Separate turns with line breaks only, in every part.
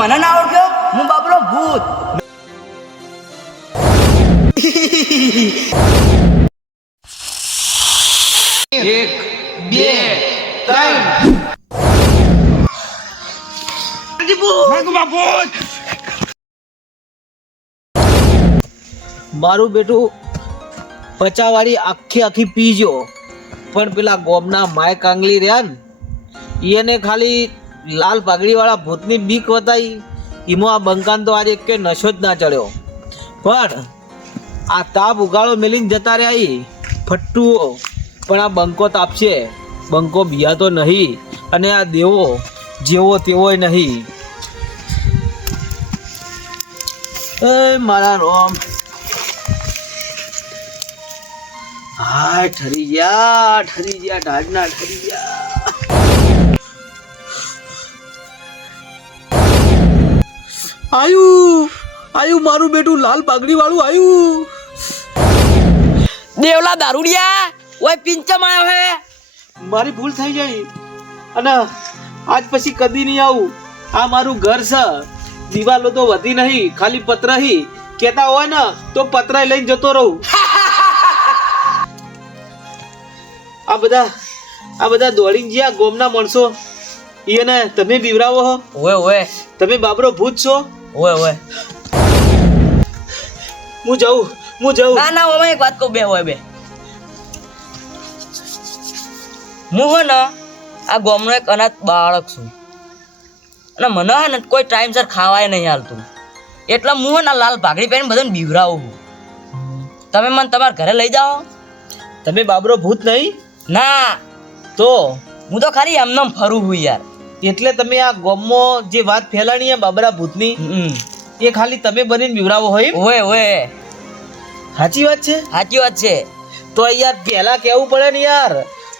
મને ના ઓળખ્યો? હું બાબરો ભૂત.
એક બે ત્રણ.
મારું બેટું પચાવાળી આખી આખી પીજો પણ પેલા ગોમના માય કાંગલી રહ્યા ને એને ખાલી લાલ પાઘડીવાળા ભૂતની બીક વતાઈ. એમાં આ બંકાન તો આજે કે નશો જ ના ચડ્યો. પણ આ તાપ ઉગાડો મેલીને જતા રહ્યા ફટ્ટુઓ. પણ આ બંકો તાપશે. બંકો બિયાતો નહીં અને આ દેવો જેવો તેવોય નહીં. એ મારા રોમ. હા ઠરી ગયા ઠરી ગયા, ઢાઢના ઠરી ગયા. આયુ આયુ મારું બેટું લાલ પાઘડી વાળું આયુ.
દેવલા દારૂડિયા ઓય પિંચમ આવ્યો હે?
મારી ભૂલ થઈ જાય અને આજ પછી કદી નહીં આવું. આ મારું ઘર છે. દિવાલો તો વધી નહીં ખાલી પત્ર હી કેતા હોય ને તો પત્ર લઈને જતો રહું. આ બધા આ બધા દોડીને જ્યાં ગોમના માણસો એને તમે બીવરાવો હો.
ઓય ઓય.
તમે બાબરો ભૂત છો.
ઓય ઓય.
હું જાઉં હું જાઉં.
ના ના ઓમાં એક વાત કહું બે હોય બે. હું હો ને આ ગામનો એક અનાથ બાળક છું. અને મને હે ને કોઈ ટાઈમસર ખાવાય નહીં હાલતું. એટલે હું હે ને લાલ ભાગડી પહેરીને બધાને બીવરાવું તમે મને તમારા ઘરે લઈ જાઓ.
તમે બાબરો ભૂત નહીં?
ના.
તો?
હું તો ખાલી એમને ફરું છું યાર.
એટલે તમે આ ગોમમાં જે વાત ફેલાણી બાબરા ભૂતની એ ખાલી તમે બનીને બીવડાવો હોય ઓએ
ઓય
સાચી વાત છે?
સાચી વાત છે.
તો યાર પહેલા કેવું પડે ને યાર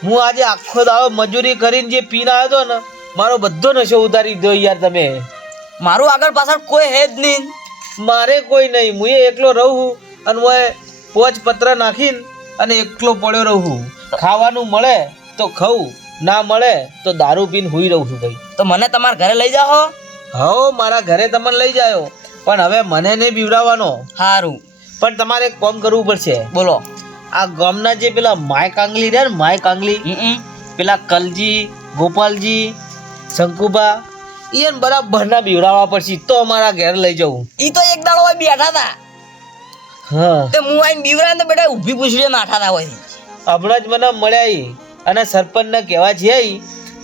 હું આજે આખો દાડો મજૂરી કરીને જે પીન આવ્યો હતો ને મારો બધો નશો ઉતારી દીધો યાર તમે.
મારું આગળ પાછળ કોઈ હે જ નહીં.
મારે કોઈ નહીં હું એકલો રહું અને હું પોચ પત્ર નાખીને અને એકલો પડ્યો રહું ખાવાનું મળે તો ખાઉં. ના મળે તો દારૂ પીને હુઈ રહું છું ભાઈ.
તો મને તમારા ઘરે લઈ જાઓ?
હો મારા ઘરે તમને લઈ જાયો. પણ હવે મને નહીં બીવડાવવાનો.
સારું
પણ તમારે એક કામ કરવું પડશે.
બોલો.
આ ગામના જે પેલા માય કાંગલી રહ્યા ને માય કાંગલી પેલા કલજી ગોપાલજી શંકુબા એને બરાબરના બીવડાવવા પડશે. તો અમારા ઘેર લઈ જવું.
એ તો એક દાડો બેઠા હતા.
હા.
તે હું આઈને બીવરા ને બેટા ઊભી પૂછડી નાઠા હતા હોય.
હમણાં જ મને મળ્યા અને સરપંચને કહેવા જઈ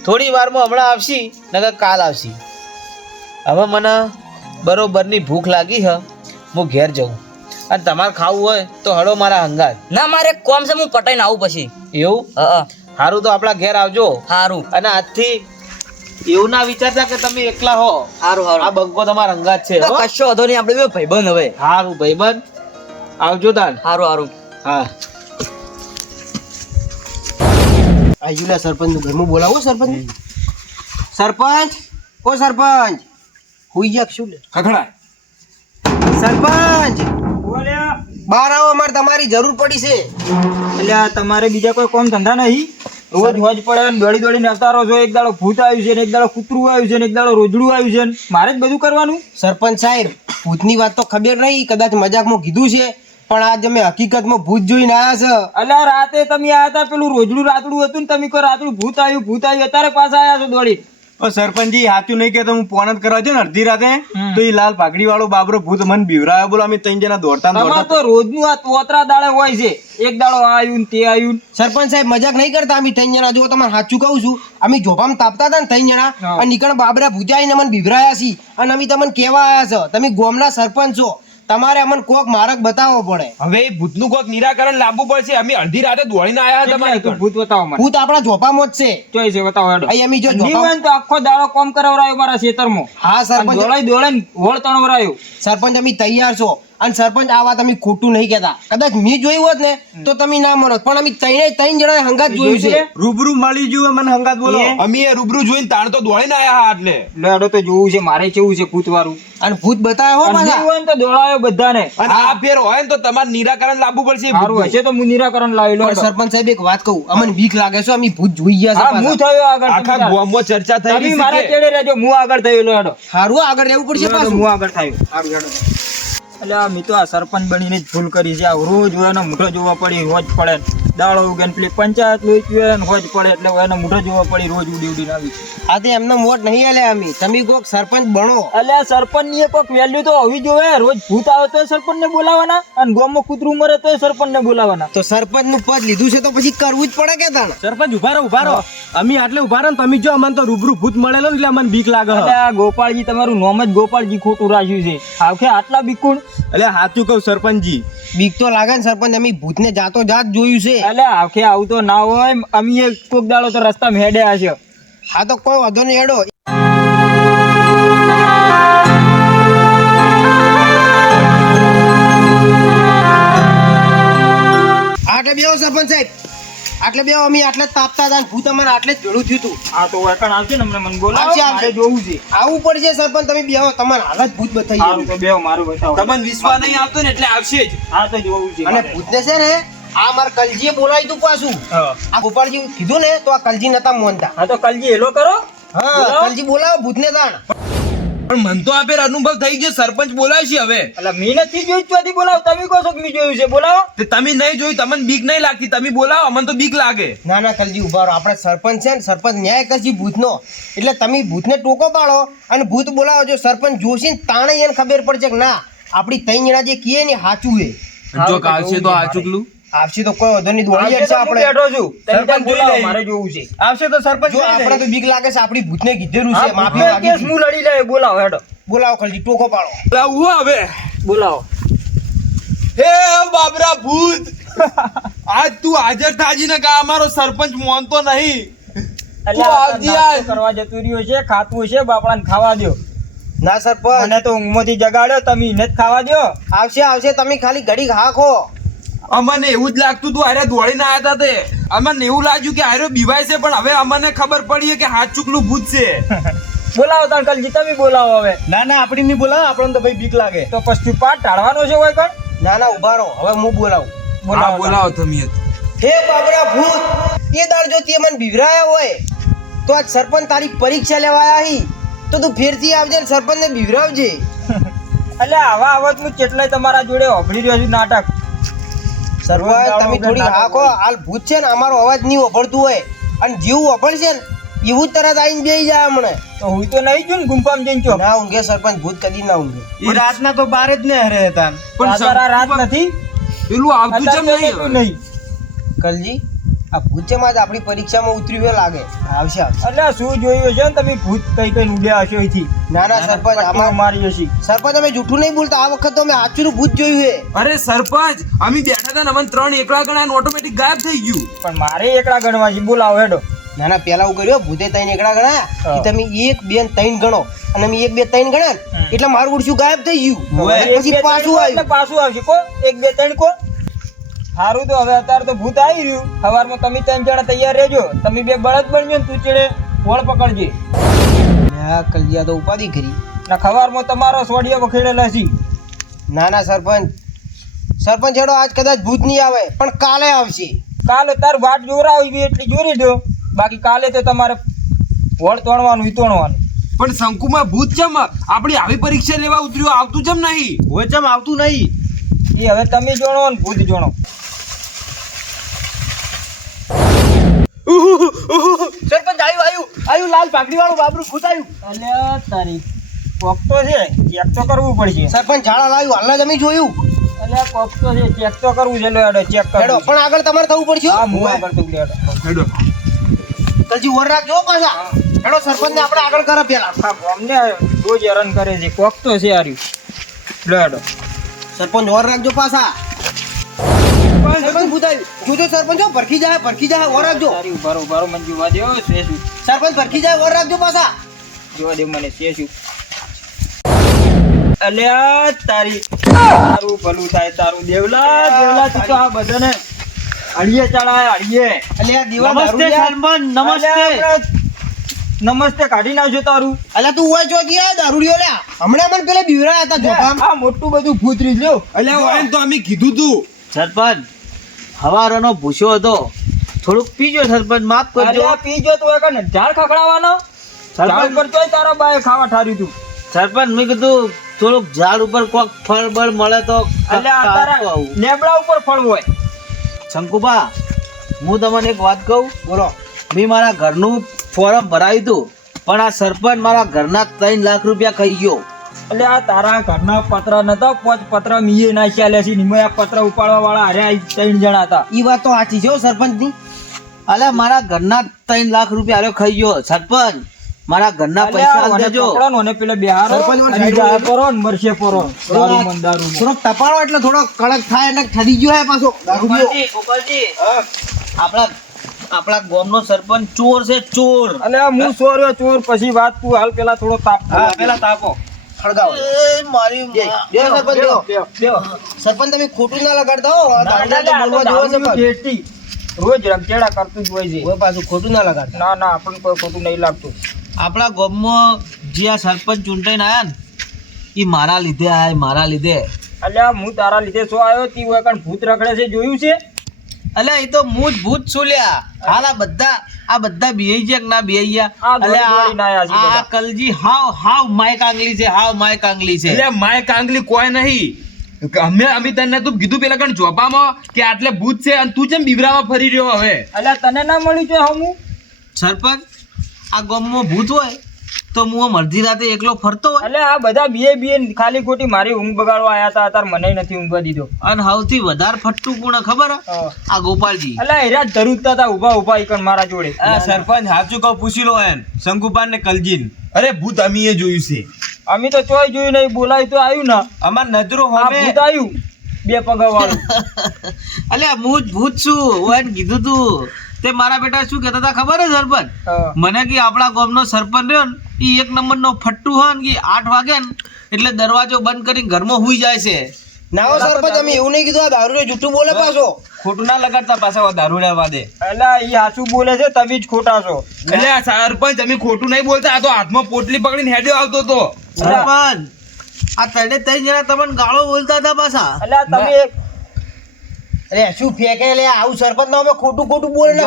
થોડી વારમાં હમણાં આવશી નકર કાલ આવશી. હવે મને બરોબરની ભૂખ લાગી હ હું ઘેર જઉં. અને તમારે ખાવું હોય તો હળો મારા હંગાત.
ના મારે કોમ છે હું પટાઈને આવું પછી.
એવું?
હા
સારું તો આપણા ઘેર આવજો.
સારું
અને આજથી એવું ના વિચારતા કે તમે એકલા હો.
સારું
આ બંકો તમારા હંગાત છે
કશો વાંધો નહીં આપણે ભાઈબંધ હવે.
સારું ભાઈબંધ. આવજો તાન.
સારું સારું
હા.
આયુલા સરપંચનું ઘરમાં બોલાવો સરપંચ. સરપંચ ઓ સરપંચ. હુઈ જાક શું લે? સરપંચ! બહાર આવો અમારે તમારી જરૂર પડી છે.
એટલે આ તમારે બીજા કોઈ કોમ ધંધા નહીં. રોજ હોજ પડે ને દોડી દોડીને આવતા રહો છો એક દાડો ભૂત આવ્યું છે ને એક દાડો કૂતરું આવ્યું છે ને એક દાડો રોજડું આવ્યું છે ને મારે જ બધું કરવાનું?
સરપંચ સાહેબ ભૂતની વાત તો ખબર નહીં કદાચ મજાકમાં કીધું છે. પણ આજ અમે હકીકતમાં ભૂત જોઈને આવ્યા છે.
અલ્યા રાતે તમે આયા હતા પેલું રોજડું રાતડું હતું ને તમે કહો રાતડું ભૂત આવ્યું ભૂત આવ્યું અત્યારે પાછા આવ્યા છો દોડી.
ઓ સરપંચજી સાચું નહીં કહેતો હું ફોન કરવા છે ને અડધી રાતે. તો એ લાલ પાઘડી વાળો બાબરો ભૂત મન બીવરાયો બોલો અમે ત્રણ જણા દોડતા દોડતા.
તો રોજનું આ તોતરા દાડે હોય છે. એક દાડો આ આવ્યું ને તે આવ્યું ને.
સરપંચ સાહેબ મજાક નહીં કરતા અમે ત્રણ જણા? જો તમારે સાચું કહું છું. અમે જોબામ તાપતા હતા ને ત્રણ જણા. અને નીકળ બાબરા ભૂજાઈને મને બિભરાયા છીએ અને અમે તમને કહેવા આવ્યા છો તમે ગોમના સરપંચ છો. તમારે અમને કોક માર્ગ બતાવવો પડે.
હવે એ ભૂતનું કોક નિરાકરણ લાવવું પડશે. અમે અડધી રાતે દોડીને આયા તમારી
ભૂત બતાવો મને.
ભૂત આપણા ઝોપામાં જ છે.
ચોઈ છે બતાવો હેડો.
અહીં અમે જો
જીવન હોય ને તો આખો દાડો કોમ કરાવરાયો મારા ખેતરમાં.
હા સરપંચ
દોડાઈ દોડાઈ હોળ તણવરાયો
સરપંચ અમે તૈયાર છો. અને સરપંચ આ વાત અમે ખોટું નહીં કહેતા. કદાચ મેં જોયું હોત ને તો તમે ના માનો. પણ અમે ત્રણે ત્રણ જણા હંગાત જોયું છે.
રૂબરૂ મળી જુએ મને હંગાત બોલો.
અમે એ રૂબરૂ જોઈને તાણ તો દોડીને આયા હા એટલે.
લડો તો જોવું છે મારે કેવું છે ભૂત વાળું
અને ભૂત બતાવ્યો હો પાછા.
હોય તો દોડાયો બધાને.
અને આ ફેર હોય ને તો તમારે નિરાકરણ લાવવું પડશે મારું
સારું હશે તો હું નિરાકરણ લાવી
લઉં. સરપંચ સાહેબ એક વાત કહું. અમને બીક લાગે છે અમે ભૂત જોઈ ગયા છે
હું થયો આગળ
આખા ગામમાં ચર્ચા થઈ
તમે
રહી છે કે
ચેડે રહેજો હું આગળ થયેલો હેડો.
હારું આગળ રહેવું પડશે પાછું.
હું આગળ થયો. એટલે આ મિત્રો આ સરપંચ બનીને જ ભૂલ કરી છે. આ રોજ હોય મૂઠો જોવા પડે, રોજ પડે. દાડો ઉગે ને પેલી પંચાયત લોહી પીવે ને હોજ પડે એટલે એને મોઢો જોવા પડી રોજ ઉડી ઉડીને આવી
આ તો એમનો મોટ નહીં આલે અમે તમે કોક સરપંચ બનો.
એટલે સરપંચની કોક વેલ્યુ તો હોવી જોઈએ. રોજ ભૂત આવે તો સરપંચ ને બોલાવાના અને ગામમાં કૂતરું મરે તો સરપંચ ને બોલાવાના.
તો સરપંચનું પદ લીધું છે તો પછી કરવું જ પડે કે તાણ?
સરપંચ ઊભા રહો ઊભા રહો. અમે આટલે ઊભા રહો ને તમે જો અમને તો રૂબરૂ ભૂત મળેલો ને એટલે અમને બીક લાગે
એટલે આ ગોપાળજી તમારું નામ જ ગોપાળજી ખોટું રાખ્યું છે. આખે આટલા બીકુણ?
એટલે સાચું કહું સરપંચજી.
બીક તો લાગે ને સરપંચ અમે ભૂતને જાતો જાત જોયું છે.
એટલે આખે આવું તો ના હોય અમે એક કોક દાડો તો રસ્તા હેડ્યા હશે
હા તો કોઈ વાંધો નહીં હેડો. આટલે બેહો સરપંચ સાહેબ. આટલે બેહો અમે આટલે જ તાપતા હતા ભૂત અમારે આટલે જ ભેળું થયું હતું.
હા તો વળકણ આવશે ને અમને મને બોલાવો
આવશે, આવશે.
જોવું છે.
આવું પડશે સરપંચ તમે બેહો. તમારે હાલત ભૂત બતાવી
બેહો મારું બતાવો.
તમને વિશ્વાસ નહીં આવતો ને એટલે આવશે જ.
હા તો જોવું છે.
અને. ભૂતને છે ને આ માર કલજીએ બોલાવ્યું તું પાછું. આ ગોપાલજી કીધું ને તો આ કલજી નતા મોનતા.
હા તો કલજી હેલો કરો.
હા કલજી બોલાવો ભૂતને તાણ
પણ મન તો આ અનુભવ થઈ ગયો સરપંચ બોલાય છે હવે.
એટલે મેં નથી જોયું ત્યાંથી બોલાવો. તમે કહો છો કે મેં જોયું છે બોલાવો.
તે તમે નહીં જોયું તમને બીક નહીં લાગતી. તમે બોલાવો અમને તો બીક લાગે.
ના ના કલજી ઊભા રહો. આપણે સરપંચ છે ને સરપંચ ન્યાય કરશે ભૂતનો. એટલે તમે ભૂતને ટોકો પાડો અને ભૂત બોલાવો. જો સરપંચ જોશી ને તાણે એને ખબર પડશે કે ના આપણી જણા જે કીએ ને સાચું હે.
જો આવશે તો આ ચૂકલું.
આવશે તો કોઈ વધુ નહીં દોડી જશે આપણે.
બેઠો છું.
સરપંચ જોઈ.
મારે જોવું છે.
આવશે તો સરપંચ
જો આપણે તો બીક લાગે છે આપણી ભૂતને કીધેલું છે માફી માંગી
કેસ હું લડી લે બોલાવો હેડો.
બોલાવો ખલજી ટોકો પાડો.
લાવું હવે.
બોલાવો.
હે બાબરા ભૂત આજ તું હાજર થાજી ને કા અમારો સરપંચ મોનતો નહીં.
એટલે
તું આવજે.
કરવા જતું રહ્યો છે ખાતું છે બાપડાને ખાવા દ્યો.
ના સરપંચ.
મને તો ઊંઘમાંથી જગાડ્યો તમે જ ખાવા દ્યો.
આવશે આવશે તમે ખાલી ઘડી હાખો
અમને એવું જ લાગતું તું અરે દોડીને આવ્યા હતા તે. અમને એવું લાગ્યું કે આર્યો બીવાય છે પણ હવે અમને ખબર પડી કે હાથ ચૂકલું ભૂત છે.
બોલાવો તાણ કલજી બી બોલાવો હવે.
ના ના આપણી નહીં બોલાવો આપણને તો ભાઈ બીક લાગે.
તો પછી પાઠ ટાળવાનો છે હોય પણ
ના ના ઊભા રહો હવે હું બોલાવું.
બોલાવો બોલાવો તમે
હે બાબરા ભૂત એ દાળ જો તે મને બીવરાયા હોય તો આજ સરપંચ તારી પરીક્ષા લેવા આયા હી તો તું ફેરથી આવજે ને સરપંચને બિવરાવજે.
એટલે આવા આવત હું કેટલાય તમારા જોડે ઓભળી રહ્યો છું નાટક.
સરપંચ તમે થોડી હાકો. હાલ ભૂત છે ને અમારો અવાજ નહીં વફળતું હોય. અને જેવું વફળશે ને એવું તરત આવીને બેસી જાય હમણે.
તો હું તો નહીં જોઉં ને ગુંફામાં જઈને ચો
ના ઊંઘે સરપંચ ભૂત કદી ના ઊંઘે.
એ રાતના તો બાર જ ને હરે હતા.
પણ
આ રાત નથી.
પેલું આવતું
છે
નહીં
નહીં.
કલજી? આ ભૂત છે માં આપણી પરીક્ષામાં ઉતર્યું હોય લાગે. આવશે
એટલે શું જોયું છે ને? તમે ભૂત કઈ કઈ ઉડ્યા હશો અહીંથી.
ના ના સરપંચ આમાં
મારી હશે.
સરપંચ અમે જૂઠું નહીં બોલતા. આ વખત તો અમે આચરું ભૂત જોયું છે.
અરે સરપંચ અમે બેઠા હતા ને અમને ત્રણ એકડા ગણા ઓટોમેટિક ગાયબ થઈ ગયું.
પણ મારે એકડા ગણવા છે. બોલાવો હેડો.
ના ના પેલા હું કર્યો. ભૂતે ત્રણ એકડા ગણા. તમે એક બે ને ત્રણ ગણો. અને અમે એક બે ત્રણ ગણ્યા એટલે મારું ઉડશું ગાયબ થઈ ગયું. પછી આવ્યું.
પાછું આવશે. કો? એક બે ત્રણ કો? સારું તો હવે અત્યારે તો ભૂત આવી રહ્યું. સવારમાં તમે ત્રણ જણા તૈયાર રહેજો. તમે બે બળદ બનજો ને તું ચેડે વળ પકડજે.
હા કલજીયા તો ઉપાધિ કરી.
ના ખવારમાં તમારો સોડિયા વખેડેલા છે
ના ના સરપંચ. સરપંચ હેડો આજ કદાચ ભૂત નહીં આવે પણ કાલે આવશે.
કાલે તાર વાટ જોરાવી એટલી જોરી દો. બાકી કાલે તો તમારે વળ તોડવાનું તોડવાનું.
પણ શંકુમાં ભૂત ચમ? આપણી આવી પરીક્ષા લેવા ઉતર્યું આવતું ચમ નહીં?
હોય ચમ આવતું નહીં?
એ હવે તમે જોણો ને ભૂત જોણો.
સરપંચ આવ્યું આવ્યું આવ્યું લાલ પાઘડી વાળું બાબરું આવ્યું
અલ્યા તારી કોક તો છે ચેક તો કરવું પડશે.
સરપંચ ઝાડા લાવ્યું હાલના જ અમે જોયું.
અલે કોક તો છે ચેક તો કરવું છે લેડો હેડો ચેક
હેડો
કરો
પણ આગળ તમારે થવું પડશે
હા.
હું
આગળ થવું લેડો
હેડો.
કલજી ઓર રાખજો પાછા. હેડો સરપંચ ને આપણે આગળ કરે પેલા
આખા ગામને રોજ હેરાન કરે છે કોક તો છે આર્યું લેડો હેડો.
સરપંચ ઓર રાખજો પાછા. સરપંચ ભૂત જોજો સરપંચ ભરખી જાય ભરખી જાય ઓર રાખજો.
ઉભારો ઉભારો મને જોવા દેવો છે
સરપંચ ભરખી જાય ઓર રાખજો પાછા.
જોવા દે મને છે અલ્યા તારી તારું ભલું થાય તારું દેવલા દેવલા તું તો આ બધાને અડીએ ચડાય અડીએ
અલ્યા દીવા
નમસ્તે સરપંચ નમસ્તે.
નમસ્તે કાઢી નાખજો તારું.
અલ્યા તું હોય જો ગયા દારૂડિયો લ્યા હમણાં પણ પેલા બીવરા હતા જોખમ
આ મોટું બધું ભૂત રીલ્યો
અલ્યા હોય તો અમે કીધું તું.
સરપંચ હવારોનો ભૂસ્યો હતો. થોડુંક પીજો સરપંચ માફ કરજો.
પીજો તો એક ને ઝાડ ખખડાવવાનો?
સરપંચ
પર તોય તારા બાએ ખાવા ઠાર્યું તું.
સરપંચ મેં કીધું થોડુંક ઝાડ ઉપર કોક ફળ બળ મળે તો
અલ્યા આ તારા
આવું.
ઉપર ફળ હોય.
શંકુબા હું તમને એક વાત કહું?
બોલો.
મેં મારા ઘરનું ફોરમ ભરાયું હતું પણ આ સરપંચ મારા ઘરના ત્રણ લાખ રૂપિયા ખાઈ ગયો.
એટલે આ તારા ઘરના પત્ર નતા પાંચ પત્ર મીએ નાખ્યા લે છે. નિમય આ પતરા ઉપાડવા વાળા અરે આ ત્રણ જણા હતા.
ઈ વાત તો સાચી છે સરપંચની
અલે મારા ઘરના ત્રણ લાખ રૂપિયા આલ્યો ખાઈ ગયો. સરપંચ મારા ઘરના પૈસા દેજો
પકડો ને પેલા બિહાર
સરપંચ
પરો ને મરશે પરો. દારૂ મન દારૂ થોડો
થોડોક ટપાળો એટલે થોડો કડક થાય એટલે ઠરી ગયો હે પાછો.
ગોપાલજી, આપણા આપણા ગામનો સરપંચ ચોર છે ચોર.
અને હું સોર્યો ચોર. પછી વાત તું હાલ પેલા થોડો તાપ.
પેલા તાપો.
મારી
સરપંચ તમે ખોટું ના લગાડતા હો.
ના, ના,
દારૂડિયા તો
ના, આ તો
બોલવા જેવો છે
દારૂનું
પણ.
પેટી. રોજ રમચેડા કરતું જ હોય છે.
ઓય પાછું ખોટું ના લગાડતા.
ના ના આપણને કોઈ ખોટું નહીં લાગતું.
આપણા ગામમાં જે આ સરપંચ ચૂંટાઈને આયા ને એ મારા લીધે આય મારા લીધે.
અલ્યા હું તારા લીધે શું આવ્યો તી હોય કારણ ભૂત રખડે છે જોયું છે?
અલ્યા એ તો હું જ ભૂત છું લ્યા. હાલ બધા આ બધા બેહી ગયા કે ના બેહી ગયા
આ
અલ્યા
દોડીને આયા છે
આ કલજી હાવ હાવ માય કાંગલી છે હાવ માય કાંગલી છે.
એટલે માય કાંગલી કોઈ નહીં. અમે અમે તને તું કીધું પેલા કણ જોપામાં કે આટલે ભૂત છે અને તું કેમ બીવરામાં ફરી રહ્યો હવે.
અલ્યા તને ના મળ્યું છે હમું?
સરપંચ આ ગામમાં ભૂત હોય? તો હું મરજી રાતે એકલો ફરતો હોય?
એટલે આ બધા બીએ બીએ ખાલી ખોટી મારી ઊંઘ બગાડવા આયા હતા તાર મને નથી ઊંઘવા દીધો.
અને સૌથી વધારે ફટ્ટું કોણ ખબર આ ગોપાલજી.
એટલે હેરા ધરુજતા હતા ઊભા ઊભા ઈકણ મારા જોડે.
સરપંચ હાચું કહું પૂછી લો એમ. શંકુપાન ને કલજીન. અરે ભૂત અમીએ જોયું છે.
અમે તો ચોય જોયું નહીં બોલાય તો આવ્યું ના.
અમાર નજરો
આ
હોમે.
ભૂત આવ્યું બે પગ વાળું
અલ્યા હું જ ભૂત છું હું એને કીધું તું. તે મારા બેટા શું કહેતા હતા ખબર હે સરપંચ? મને કે આપણા ગામનો સરપંચ રહ્યો ને એ એક નંબરનો ફટ્ટુ હોય ને કે આઠ વાગે ને એટલે દરવાજો બંધ કરીને ઘરમાં હુઈ જાય છે.
ના સરપંચ અમે એવું નહીં કીધું આ દારૂ જૂઠું બોલે પાછો.
ખોટું ના લગાડતા પાછા લેવા દે.
એટલે એ સાચું બોલે છે તમે જ ખોટા છો.
એટલે સરપંચ અમે ખોટું નહીં બોલતા આ તો હાથમાં પોટલી પકડીને હેડ્યો આવતો તો.
સરપંચ આ તને તઈ જણા તમને ગાળો બોલતા હતા પાછા.
એટલે તમે
અરે શું ફેંકે લે? આવું સરપંચ ના અમે ખોટું ખોટું બોલે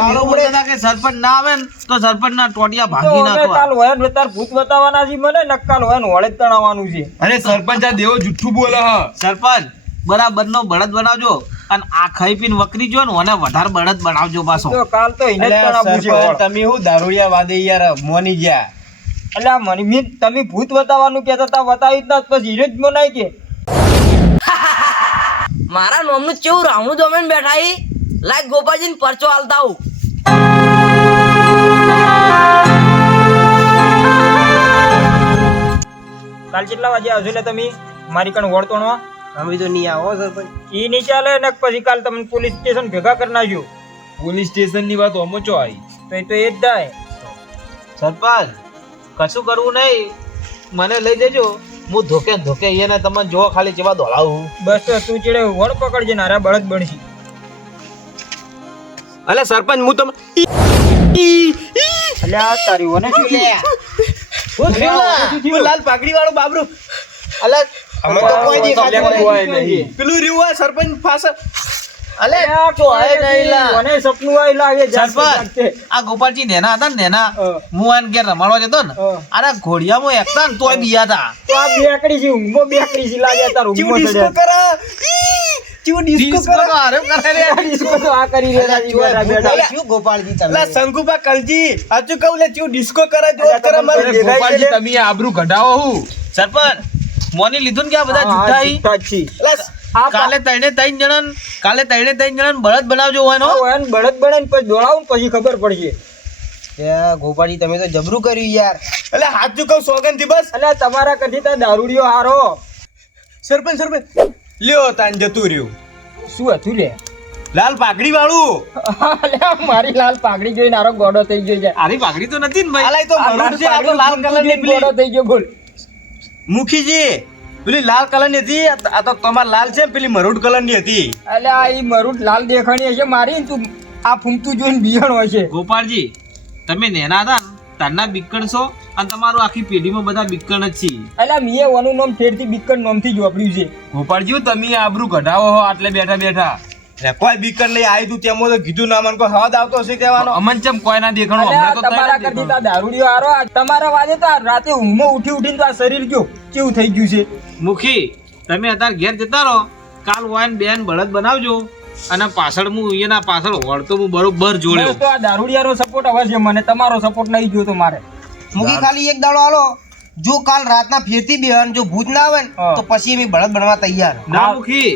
કે સરપંચ ના આવે ને તો સરપંચ ના ટોટિયા ભાગી
અમે કાલ હોય ને તાર ભૂત બતાવવાના છે મને નક્કાલ હોય ને હોળે તણાવવાનું છે.
અરે સરપંચ આ દેવો જુઠ્ઠું બોલે હ.
સરપંચ બરાબર નો બળદ બનાવજો અને આ ખાઈ પીને વકરી જો ને વધારે બળદ બનાવજો પાછો.
તો કાલ તો એને જ છે
તમે હું દારૂયા વાદે યાર મોની ગયા.
એટલે મને મી તમે ભૂત બતાવવાનું કહેતા હતા બતાવી જ ના પછી હીરો જ મનાય કે.
મારા નોમનું કેવું રાવણું જમીન બેઠા ઈ? લાઈક ગોપાલજીને પરચો હાલતા આવું.
કાલ કેટલા વાગે આવજો એટલે તમે? મારી કણ વળતોણવા
અમે તો નહીં આવો સરપંચ.
ઈ નહીં ચાલે ને પછી કાલ તમને પોલીસ સ્ટેશન ભેગા કરી નાખ્યો
પોલીસ સ્ટેશનની વાત ઓમો ચો આવી
તો એ તો એ જ થાય
સરપંચ કશું કરવું નહીં. મને લઈ જજો. હું ધોકે ધોકે એને તમે જો ખાલી જેવા દોડાવું.
બસ તો તું ચેડે વળ પકડજે નારા બળદ બનશી.
અલે સરપંચ હું તમે
અલે આ તારી વને શું
લે
હું લાલ પાઘડી વાળો બાબરો.
અલે
અમે તો કોઈ દેખાતું નહીં.
પેલું રીવા સરપંચ પાસે?
અલે તો.
સપનું
સરપંચ આ ગોપાલજી નેના હતા ને નેના.
હા.
હું એને ઘેર રમાડવા જતો ને અરે ઘોડિયામાં એકતા ને તોય બીયા હતા
તો આ બેકડી છે ઊંઘમાં બેકડી છે લાગે તાર ઊંઘમાં
ડિસ્કો કરા. ચીવું ડિસ્કો
ડિસ્કો
કરા.
કરે રે.
ડિસ્કો તો આ કરી રહ્યા છે બેઠા બેઠા.
શું ગોપાલજી તમે.
લા શંકુબા કલજી કહું લે ચીવું ડિસ્કો કરા જો
અલ્યા,
મારે
ગોપાલજી તમે આબરૂ ઘટાવો હું.
સરપંચ મોની લીધું ને કે આ બધા જુઠ્ઠા
હા,
કાલે ત્રણે ત્રણ જણા કાલે ત્રણે ત્રણ જણા બળદ બનાવજો હોય નો
બળદ બને પછી દોડાવું પછી ખબર પડશે.
ગોપાલજી તમે તો જબરું કર્યું યાર.
એટલે હાથ ચૂકવ સોગનથી બસ.
એટલે તમારા કરતી તો દારૂડિયો હારો.
સરપંચ સરપંચ. લ્યો તાન જતું રહ્યું.
શું હતું લે?
લાલ પાઘડી વાળું.
મારી લાલ પાઘડી જોઈને આરો ગોડો થઈ ગયો છે.
આરી પાઘડી તો નથી ને ભાઈ?
તો
આ
મરું
લાલ
છે આ લાલ
કલરની ગોડો થઈ ગયો બોલ.
મુખીજી. પેલી લાલ કલરની હતી આ તો તમાર લાલ છે પેલી મરૂડ કલરની હતી.
એટલે આ ઈ મરૂડ લાલ દેખાણી હશે મારી ને તું આ ફૂમતું જોઈને બિયણ હોય છે
ગોપાલજી તમે નેના હતા તારના બીકણ છો અને તમારું આખી પેઢીમાં બધા બીકણ જ છે.
એટલે મીએ ઓનું નામ ફેરથી બીકન નામથી જ વાપર્યું છે.
ગોપાળજી તમે આબરૂ કઢાવો હો આટલે બેઠા બેઠા.
કોઈ બીકર લઈ આવી તું તેમાં તો કીધું ના મને કોઈ હવાદ આવતો હશે કહેવાનો.
અમન ચમ કોઈ ના દેખાણું હમણાં તો
તમારા કરતી તો દારૂડીઓ આરો તમારા વાજે તો રાતે ઊંઘમાં ઉઠી ઉઠીને તો આ શરીર ગયો કેવું થઈ ગયું છે?
મુખી તમે અત્યારે ઘેર જતા રહો કાલ વાન બેન બળદ બનાવજો અને પાછળ હું અહીંયાના પાછળ વળતો હું બરોબર જોડ્યો.
તો આ દારૂડિયાનો સપોર્ટ અવશ્ય મને તમારો સપોર્ટ નહીં જોતો મારે.
મુખી ખાલી એક દાડો આલો જો કાલ રાતના ફેરતી બેહન જો ભૂત ના આવે ને તો પછી અમે બળદ બનવા તૈયાર.
ના મુખી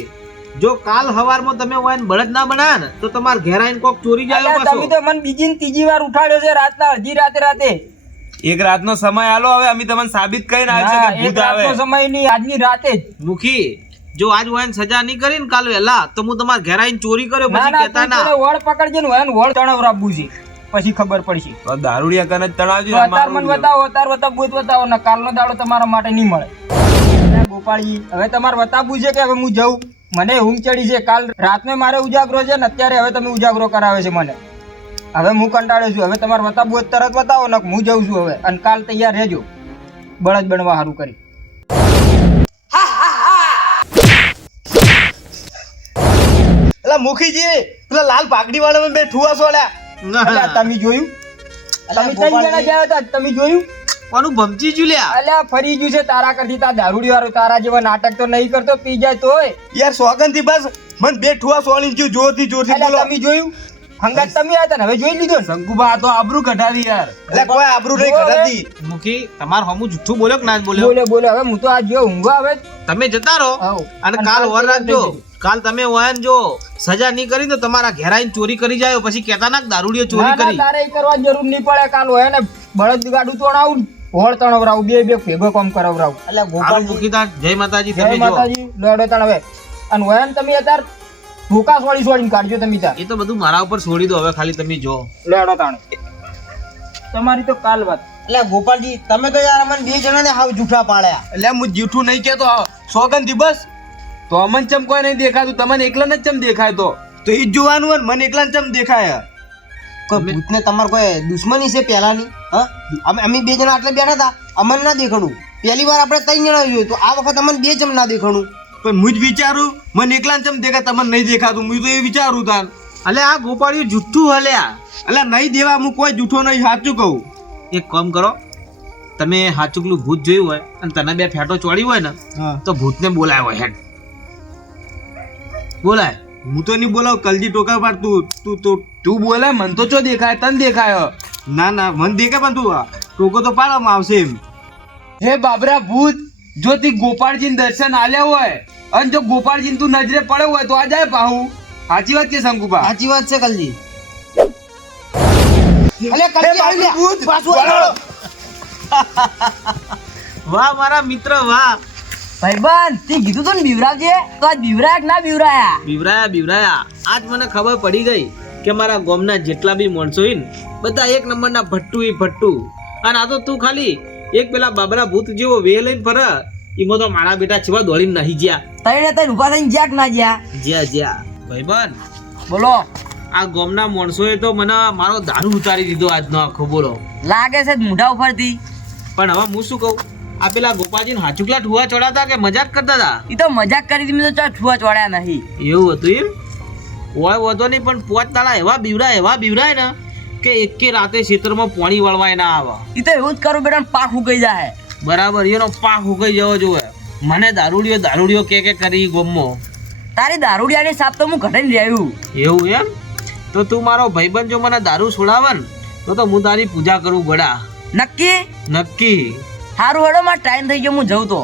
જો કાલ હવારમાં તમે વાયન બળદ ના બનાયા ને તો તમાર ઘેર આઈને કોક ચોરી જાય
તમે તો મને બીજી ને ત્રીજી વાર ઉઠાડ્યો છે રાતના અડધી રાતે રાતે.
એક રાતનો સમય આલો હવે અમે તમને સાબિત કરીને
ના,
છે કે ભૂત આવે
રાતનો સમયની આજની રાતે જ.
મુખી જો આજ વાયન સજા નહીં કરીને કાલ વેલા તો હું તમાર ઘેર આઈને ચોરી કર્યો પછી
ના
કહેતા ના.
વળ પકડજે ને વાયન વળ તણવ છે. પછી ખબર પડશે.
તો દારૂડિયા કને તણાવજો
અતાર મને બતાવો અતાર બતાવો ભૂત બતાવો ને કાલનો દાડો તમારા માટે નહીં મળે. ગોપાળજી હવે તમારે બતાવવું છે કે હવે હું જઉં? મને ઊંઘ ચડી છે. કાલ રાતને મારે ઉજાગરો છે ને અત્યારે હવે તમે ઉજાગરો કરાવે છે મને. હવે હું કંટાળ્યો છું. હવે તમારે બતાવવું હોય તરત બતાવો ને હું જઉં છું હવે. અને કાલ તૈયાર રહેજો. બળદ બનવા સારું કરી.
એટલે મુખીજી પેલા લાલ પાકડી વાળા બે ઠુવા
અલ્યા તમે જોયું? તમે ત્રણ જણા ગયા હતા. તમે જોયું?
કોનું ભમજી જ્યું લ્યા.
અલ્યા ફરી ગયું છે તારા કરતી તાર દારૂડી વાળો તારા જેવા નાટક તો નહીં કરતો પી જાય તોય.
યાર સોગનથી બસ. મન બે ઠુવા સોળી ગયું જોરથી જોરથી બોલો.
તમે જોયું? હંગાત તમે હતા ને હવે જોઈ લીધો ને?
શંકુબા આ તો આબરૂ કઢાવી યાર.
એટલે કોઈ આબરૂ નહીં
જો.
કઢાતી.
મુખી તમાર હમું જુઠ્ઠું બોલ્યો કે ના જ બોલ્યો?
બોલે બોલે હવે હું તો આ જો ઊંઘો હવે
તમે જતા રહો અને કાલ વર રાખજો. કાલ તમે વાયન જો સજા નહીં કરી તો તમારા ઘેર આવીને ચોરી કરી જાય પછી કેતા ના દારૂડીઓ ચોરી કરી.
તારે કરવા કરવાની જરૂર નહીં પડે. કાલ હોય ને બળદ ગાડું તોડાવું હોળ તણવરાવું બે બે ભેગો કામ કરાવરાવું
એટલે ગોપાલ
મૂકી જય માતાજી
જય
તમે જો
માતાજી લોડો તણ હવે. અને વયન તમે અત્યાર ભૂકા સોળી સોળીને કાઢજો તમે ત્યાં.
એ તો બધું મારા ઉપર છોડી દો હવે ખાલી તમે જો
લેડો તાણ. તમારી તો કાલ વાત.
એટલે ગોપાલજી તમે તો યાર અમને બે જણાને હાવ જૂઠા પાડ્યા.
એટલે હું જૂઠું નહીં કેતો સોગનથી બસ. તો અમન ચમ કોઈ નહીં દેખાતું તમને એકલા જ ચમ દેખાય તો?
તો એ જ જોવાનું હોય ને મને એકલા ચમ દેખાય?
કોઈ ભૂતને તમારે કોઈ દુશ્મની છે પહેલાની? હા? અમે અમે બે જણા આટલે બેઠા હતા અમને ના દેખાણું. પહેલી વાર આપણે ત્રણ જણા જોયું તો આ વખત અમને બે જમ ના દેખાણું.
પણ હું જ વિચારું મને એકલા ચમ દેખાય તમને નહીં દેખાતું? હું તો એ વિચારું તાર.
અલે આ ગોપાળિયું જુઠ્ઠું હલ્યા
અલે નહીં દેવા હું કોઈ જૂઠો નહીં સાચું કહું.
એક કામ કરો તમે હાચુકલું ભૂત જોયું હોય અને તને બે ફેટો ચોડી હોય ને તો ભૂતને બોલાય હોય હેડ. બોલાય.
હું તો નહીં બોલાવ કલજી ટોકા પાડ તું તું તો
તું બોલે મન તો ચો દેખાય તને દેખાય.
ના ના મન દેખાય પણ તું ટોકો તો પાડવામાં આવશે એમ.
હે બાબરા ભૂત જો તી ગોપાળજી દર્શન આલ્યા હોય અને જો ગોપાળજી તું નજરે પડ્યો હોય તો આ જાય પાહુ. સાચી વાત છે શંકુભા?
સાચી વાત છે કલજી
વાહ. મારા મિત્ર વાહ.
ભાઈબંધ તે કીધું તું ને બીવરાવજે તો આજ બીવરાયા ના બીવરાયા?
બીવરાયા બીવરાયા. આજ મને ખબર પડી ગઈ. કે મારા ગામના જેટલા બી માણસો હોય ને બધા એક નંબરના ભટ્ટુ ઈ ભટ્ટુ અને આ તો તું ખાલી એક પેલા બાબરા ભૂત જેવો વે લઈને ફર એમાં તો મારા બેટા છેવા દોડીને નહીં જ્યાં
તઈને તઈને ઊભા થઈને જ્યાં કે ના જ્યાં?
જ્યાં જ્યાં. ભાઈબંધ
બોલો.
આ ગામના માણસોએ તો મને મારો દારૂ ઉતારી દીધો આજનો આખો બોલો.
લાગે છે મોઢા ઉપરથી.
પણ હવે હું શું કહું? આ પેલા ગોપાજીને હાચુકલા ઠુવા ચડાતા કે મજાક કરતા હતા?
એ તો મજાક કરી દીધી તો ઠુવા ચોડ્યા નહીં.
એવું હતું એમ? ઓય વધો નહીં પણ પોચ તાળા એવા બીવડાય એવા બીવડાય ને કે એકે રાતે ખેતરમાં પાણી વળવાય ના આવે.
એ તો એવું જ કરું બેટા પાક ઉગઈ જાય
બરાબર એનો પાક ઉકાઈ જવો જોઈએ મને દારૂડિયો દારૂડિયો કે કે કરી ગમો.
તારી દારૂડિયાની સાપ તો હું ઘટાઈને રહ્યું
એવું એમ? તો તું મારો ભાઈબંધ જો મને દારૂ છોડાવે ને તો તો હું તારી પૂજા કરું ગોડા.
નક્કી?
નક્કી.
સારું હેડો મારે ટાઈમ થઈ ગયો હું જઉં તો.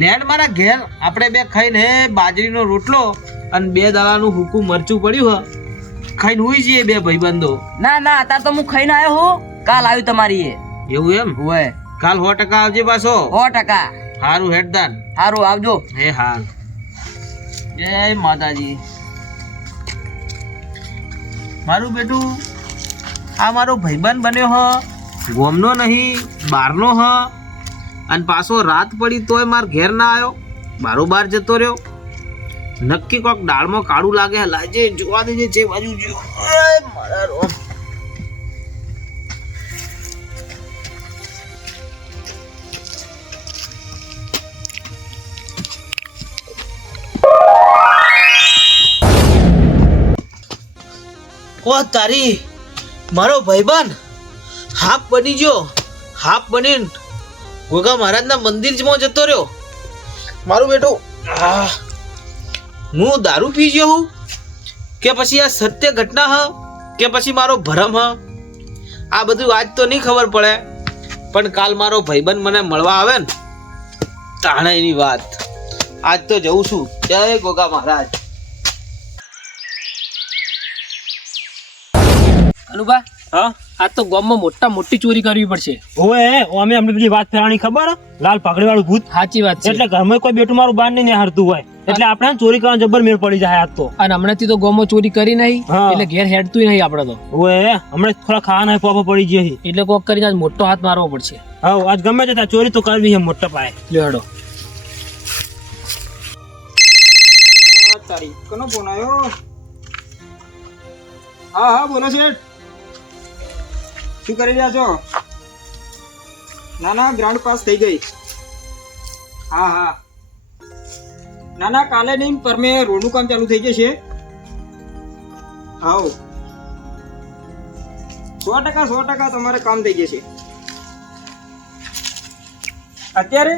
લેન્ડ મારા ઘેર આપણે બે ખાઈને બાજરીનો રોટલો અને બે દાડાનું હુકું મરચું પડ્યું હ. ખાઈને હુઈ જઈએ બે ભાઈબંધો.
ના ના અત્યારે તો હું ખાઈને આવ્યો હું. કાલ આવ્યું તમારી એ
એવું એમ?
હોય
કાલ સો ટકા આવજે પાછો.
સો ટકા.
હારું હેડદાન.
સારું આવજો.
હે હાલ જય માતાજી. મારું બેટું આ મારો ભાઈબંધ બન્યો હ. ગોમનો નહીં બારનો હ. અને પાછો રાત પડી તોય માર ઘેર ના આવ્યો. બારોબાર જતો રહ્યો. નક્કી કોક દાળમાં કાળું લાગે. લાજે જોવા દેજે છે બાજુ જો મારા રોમ. ઓ તારી મારો ભાઈબંધ હાફ બની ગયો હાફ બનીને ગોગા મહારાજના મંદિરમાં જતો રહ્યો મારું બેટું આહ, હું દારૂ પી ગયો હું કે પછી આ સત્ય ઘટના હ? કે પછી મારો ભરમ હ? આ બધું આજ તો નહીં ખબર પડે. પણ કાલ મારો ભાઈબંધ મને મળવા આવે ને તાણે એની વાત. આજ તો જઉં છું. જય ગોગા મહારાજ.
અનુભા?
હા?
આજ તો ગામમાં મોટા મોટી ચોરી કરવી પડશે.
ઓએ અમે અમને પેલી વાત ફેરાણી ખબર? લાલ પાઘડી વાળું ભૂત.
સાચી વાત છે.
એટલે ઘરમાં કોઈ બેટું મારું બાર નહીં હારતું હોય. એટલે આપણે ચોરી કરવાનો જબર મેળ પડી જાય આજ તો.
અને હમણાંથી તો ગામમાં ચોરી કરી નહીં એટલે ઘેર હેડતું નહીં આપણે તો.
ઓએ હમણાં થોડા ખાવાના પોપો પડી જાય
એટલે કોક કરીને આજ મોટો હાથ મારવો પડશે.
હા આજ ગમે તે ચોરી તો કરવી છે મોટા પાયે.
લેડો તારીખ
તારી કોનો ફોન આવ્યો? હા હા બોલો શેઠ. શું કરી રહ્યા છો? ના ના ગ્રાન્ડ પાસ થઈ ગઈ. હા હા. ના ના, કાલે નહીં પરમે રોડનું કામ ચાલુ થઈ જશે. હાઉ. સો ટકા સો ટકા તમારે કામ થઈ જશે. અત્યારે?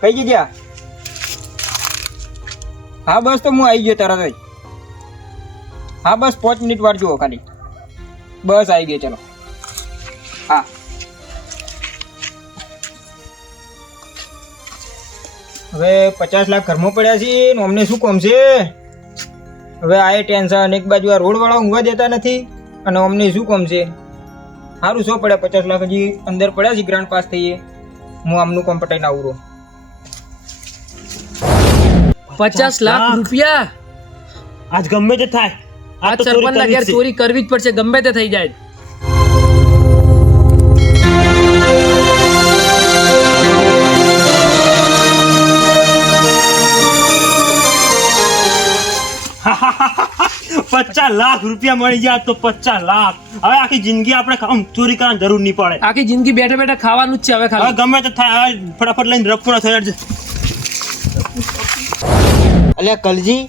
કઈ જગ્યા? હા, બસ તો હું આવી ગયો તરત જ હા, બસ પાંચ મિનિટ વાર જુઓ ખાલી. બસ આવી ગયો ચલો. હા. હવે પચાસ લાખ ઘરમાં પડ્યા છે ને અમને શું કોમ છે? હવે આ ટેન્શન એક બાજુ આ રોડ વાળા ઊંઘવા દેતા નથી અને અમને શું કોમ છે? સારું શું પડ્યા પચાસ લાખ હજી અંદર પડ્યા છે ગ્રાન્ડ પાસ થઈએ. હું આમનું કોમ પટાઈને આવું રહું.
પચાસ લાખ? રૂપિયા?
આજ ગમે તે થાય. તો ચોરી
ઘેર ચોરી કરવી જ પડશે ગમે તે થઈ જાય.
પચાસ લાખ રૂપિયા મળી જાય તો પચાસ લાખ. હવે આખી જિંદગી આપણે આમ ચોરી કરવાની જરૂર નહીં પડે.
આખી જિંદગી બેઠા બેઠા ખાવાનું જ છે હવે
હવે
ખાલી
ગમે તો થાય હવે ફટાફટ લઈને રફુણા થઈ જશે
અલ્યા કલજી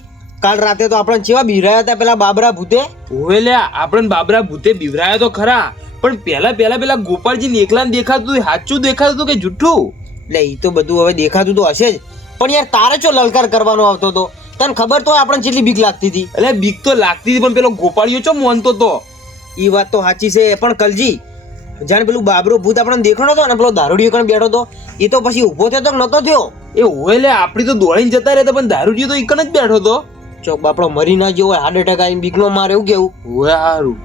કાલ રાતે તો આપણે ચેવા બીવરાયા હતા પેલા બાબરા ભૂતે?
ઓવે લ્યા આપણને બાબરા ભૂતે બીવરાયા તો ખરા પણ પહેલા પહેલા પેલા ગોપાળજી એકલા દેખાતું હતું, સાચું દેખાતું હતું કે જુઠ્ઠું
એટલે એ તો બધું હવે દેખાતું તો હશે જ. પણ યાર તારે ચો લલકાર કરવાનો આવતો હતો તને ખબર તો હોય આપણને જેટલી બીક લાગતી હતી?
એટલે બીક તો લાગતી હતી પણ પેલો ગોપાળિયો ચો મોનતો તો?
એ વાત તો સાચી છે પણ કલજી જાણે પેલું બાબરો ભૂત આપણને દેખાણો હતો ને પેલો દારૂડિયો કણ બેઠો હતો એ તો પછી ઊભો થયો તો નતો થયો?
એ ઓવે લે આપણી તો દોડીને જતા રહેતા પણ દારૂડિયો તો એક જ બેઠો તો
ચોક બાપડો મરી ના ગયો હોય હાર્ટ એટેક આવીને બીક નો મારે એવું કેવું?
હોય
સારું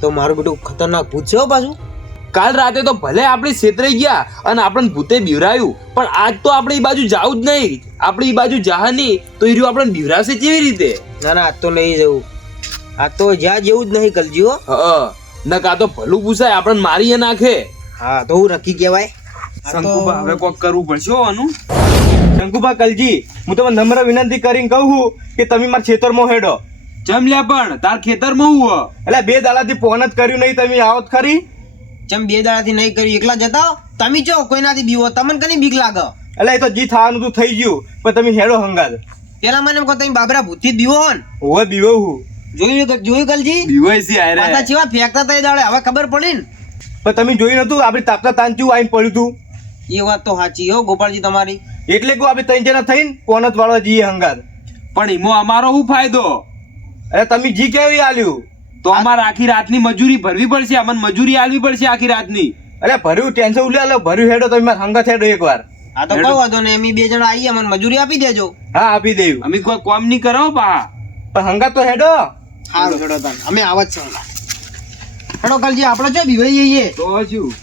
તો મારું બેટું ખતરનાક ભૂત છે પાછું.
કાલ રાતે તો ભલે આપણે છેતરાઈ ગયા અને આપણને ભૂતે બિવરાયું પણ આજ તો આપણે એ બાજુ જાવું જ નહીં. આપણે એ બાજુ જાહ નહીં તો એ રહ્યું આપણને બિવરાશે કેવી રીતે?
ના ના આજ તો નહીં જવું. આ તો જ્યાં જેવું જ નહીં કલજીઓ હા.
ન કા તો ભલું પૂછાય આપણને મારી નાખે.
હા તો હું નક્કી કહેવાય?
શંકુબા હવે કોક કરવું પડશે આનું
શંકુભા કલજી હું તમને નમ્ર વિનંતી કરીને કહું છું કે તમે મારા ખેતરમાં હેડો.
ચમ લ્યા પણ તાર ખેતરમાં હું
એટલે બે દાડાથી ફોન જ કર્યું નહીં તમે આવો જ ખરી.
ચમ બે દાડાથી નહીં કર્યું એકલા જતા તમે જો કોઈનાથી બીવો? તમને કની બીક લાગે?
એટલે એ તો જી થવાનું તું થઈ ગયું પણ તમે હેડો હંગાદ
પેલા મને એમ કહો તમે બાબરા ભૂતથી જ બીવો હો ને
હવે બીવો હું.
જોયું જોયું કલજી?
બીવો છે આરે
પાછા ચેવા ફેંકતા તઈ દાડે હવે ખબર પડી ને?
પણ તમે જોયું નતું આપણી તાપતા તાંચું આઈને પડ્યું તું.
એ વાત તો સાચી હો ગોપાલજી તમારી.
એટલે કહું આપણે ત્રણ જણા થઈને કોનત વાળવા જઈએ હંગાર
પણ એમાં અમારો શું ફાયદો?
અરે તમે જી કેવી આલ્યું?
તો અમારે આખી રાતની મજૂરી ભરવી પડશે અમને મજૂરી આલવી પડશે આખી રાતની.
અરે ભર્યું ટેન્શન ઉલ્યા લો ભર્યું હેડો તમે મારા હંગાત હેડો એકવાર.
આ તો કહો વાંધો ને એમ બે જણા આવીએ મને મજૂરી આપી દેજો.
હા આપી દેવું.
અમે કોઈ કોમ નહીં કરો પા
પણ હંગાત તો હેડો.
સારું હેડો તમે. અમે આવત છે હેડો કાલજી આપણે જો બીવાઈ જઈએ
તો શું?